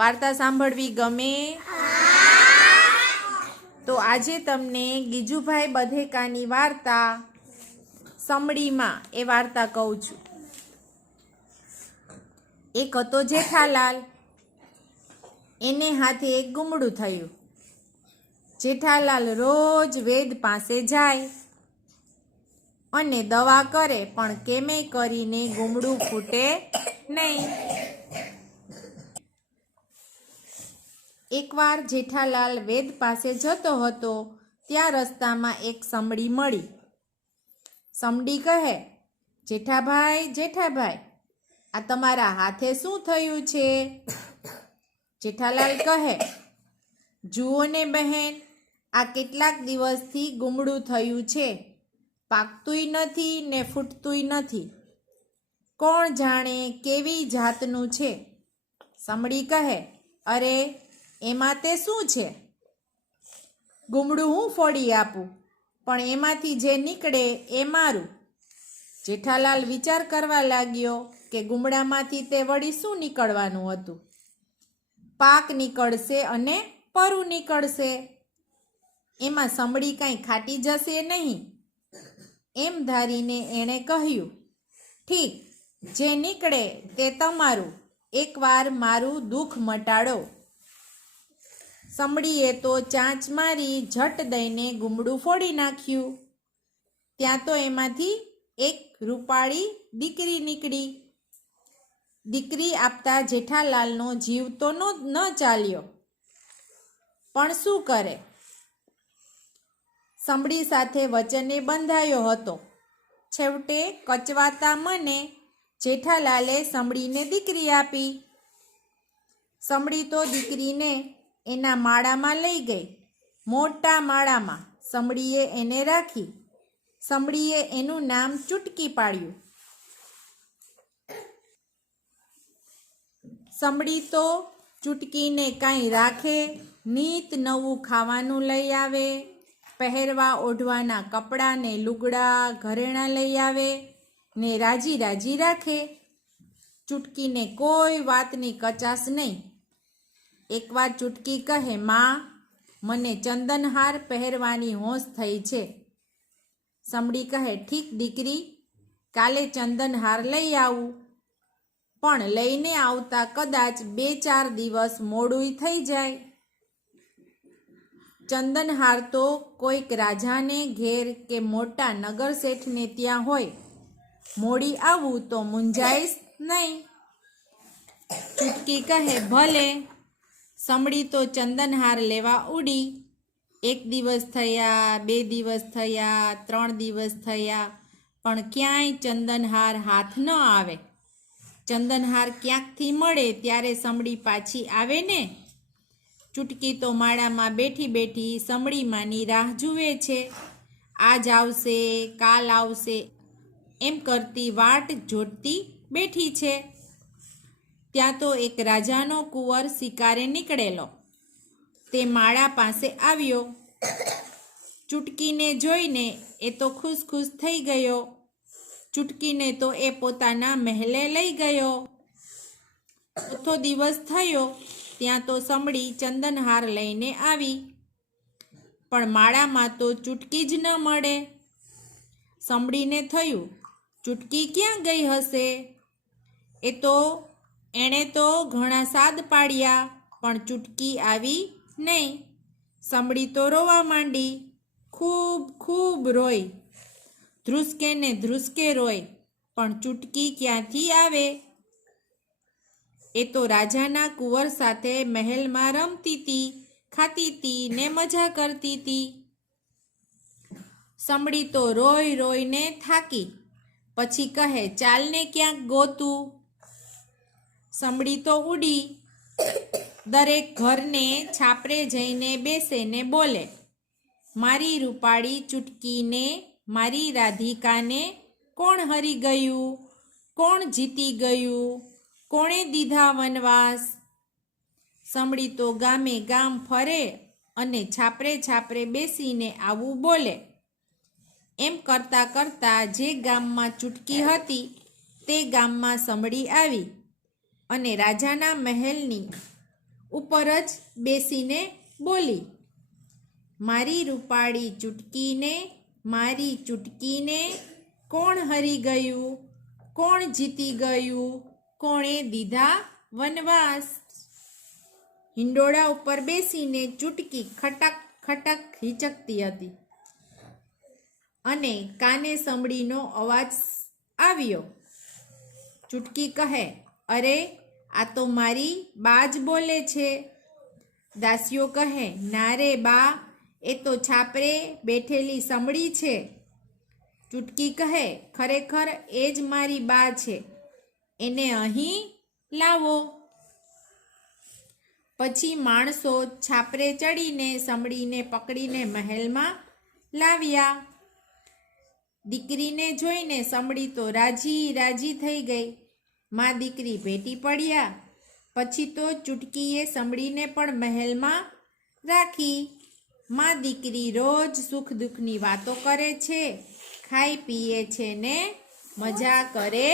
વાર્તા સાંભળવી ગમે? તો આજે તમને ગીજુભાઈ બધેકાની વાર્તા સમડીમાં એ વાર્તા કહું છું. એક હતો જેઠાલાલ. એને હાથે એક ગુમડું થયું. જેઠાલાલ રોજ વેદ પાસે જાય અને દવા કરે, પણ કેમે કરીને ગુમડું ફૂટે નહીં. એકવાર જેઠાલાલ વેદ પાસે જતો હતો, ત્યાં રસ્તામાં એક સમડી મળી. સમડી કહે, જેઠાભાઈ, જેઠાભાઈ, આ તમારા હાથે શું થયું છે? જેઠાલાલ કહે, જુઓ ને બહેન, આ કેટલાક દિવસથી ગુમડું થયું છે. પાકતુંય નથી ને ફૂટતુંય નથી. કોણ જાણે કેવી જાતનું છે. સમડી કહે, અરે એમાં તે શું છે? ગુમડું હું ફોડી આપું, પણ એમાંથી જે નીકળે એ મારું. જેઠાલાલ વિચાર કરવા લાગ્યો કે ગુમડામાંથી તે વળી શું નીકળવાનું હતું. પાક નીકળશે અને પરું નીકળશે. એમાં સમડી કાંઈ ખાટી જશે નહીં. એમ ધારીને એણે કહ્યું, ઠીક, જે નીકળે તે તમારું. એકવાર મારું દુઃખ મટાડો. સમડીએ તો ચાંચ મારી ઝટ દઈને ગુમડું ફોડી નાખ્યું. ત્યાં તો એમાંથી એક રૂપાળી દીકરી નીકળી. દીકરી આપતા જેઠાલાલનો જીવ તો ન ચાલ્યો, પણ શું કરે? સમડી સાથે વચને બંધાયો હતો. છેવટે કચવાતા મને જેઠાલાલે સમડીને દીકરી આપી. સમડી તો દીકરીને એના માળામાં લઈ ગઈ. મોટા માળામાં સમડીએ એને રાખી. સમડીએ એનું નામ ચૂટકી પાડ્યું. સમડી તો ચૂટકીને કાંઈ રાખે, નીત નવું ખાવાનું લઈ આવે, પહેરવા ઓઢવાના કપડાં ને લુગડા ઘરેણાં લઈ આવે ને રાજી રાજી રાખે. ચૂટકીને કોઈ વાતની કચાશ નહીં. એકવાર ચૂટકી કહે, માં, મને ચંદનહાર પહેરવાની હોશ થઈ છે. સમડી કહે, ઠીક દીકરી, કાલે ચંદનહાર લઈ આવું, પણ લઈને આવતા કદાચ 2-4 દિવસ મોડું થઈ જાય. ચંદનહાર તો કોઈક રાજાને ઘેર કે મોટા નગર શેઠને ત્યાં હોય. મોડી આવું તો મૂંઝાઈશ નહીં. ચૂટકી કહે, ભલે. સમડી તો ચંદનહાર લેવા ઉડી. 1 દિવસ થયા, 2 દિવસ થયા, 3 દિવસ થયા, પણ ક્યાંય ચંદનહાર હાથ ન આવે. ચંદનહાર ક્યાંકથી મળે ત્યારે સમડી પાછી આવે ને. ચૂટકી તો માળામાં બેઠી બેઠી સમડીમાંની રાહ જુએ છે. આજ આવશે, કાલ આવશે એમ કરતી વાટ જોડતી બેઠી છે. ત્યાં તો એક રાજાનો કુંવર શિકારે નીકળેલો. તે માળા પાસે આવ્યો. ચૂટકીને જોઈને એ તો ખુશ ખુશ થઈ ગયો. ચૂટકીને તો એ પોતાના મહેલે લઈ ગયો. ચોથો દિવસ થયો, ત્યાં તો સમડી ચંદનહાર લઈને આવી, પણ માળામાં તો ચૂટકી જ ન મળે. સમડીને થયું, ચૂટકી ક્યાં ગઈ હશે? એણે તો ઘણા સાદ પાડ્યા, પણ ચૂટકી આવી નહીં. સમડી તો રોવા માંડી. ખૂબ ખૂબ રોઈ. ધ્રુસકે ને ધ્રુસકે રોય, પણ ચૂટકી ક્યાંથી આવે? એ તો રાજાના કુંવર સાથે મહેલમાં રમતી હતી, ખાતી હતી ને મજા કરતી હતી. સમડી તો રોઈ રોઈને થાકી. પછી કહે, ચાલને ક્યાંક ગોતું. સમડી તો ઉડી. દરેક ઘરને છાપરે જઈને બેસે ને બોલે, મારી રૂપાળી ચૂટકીને, મારી રાધિકાને કોણ હરી ગયું? કોણ જીતી ગયું? કોણે દીધા વનવાસ? સમડી તો ગામે ગામ ફરે અને છાપરે છાપરે બેસીને આવું બોલે. એમ કરતાં કરતાં જે ગામમાં ચૂટકી હતી તે ગામમાં સમડી આવી અને રાજાના મહેલની ઉપર જ બેસીને બોલી, મારી રૂપાળી ચૂટકીને, મારી ચૂટકીને કોણ હરી ગયું, કોણ જીતી ગયું, કોણે દીધા વનવાસ. હિંડોળા ઉપર બેસીને ચૂટકી ખટક ખટક હિચકતી હતી અને કાને સંભળીનો અવાજ આવ્યો. ચૂટકી કહે, અરે આ તો મારી બા જ બોલે છે. દાસીઓ કહે, ના રે બા, એ તો છાપરે બેઠેલી સંભળી છે. ચૂટકી કહે, ખરેખર એ જ મારી બા છે, એને અહીં લાવો. પછી માણસો છાપરે ચડીને સંભળીને પકડીને મહેલમાં લાવ્યા. દીકરીને જોઈને સંભળી તો રાજી રાજી થઈ ગઈ. મા દીકરી ભેટી પડ્યા. પછી તો ચૂટકીએ સંભળીને પણ મહેલમાં રાખી. મા દીકરી રોજ સુખ દુઃખની વાતો કરે છે, ખાઈ પીએ છે ને મજા કરે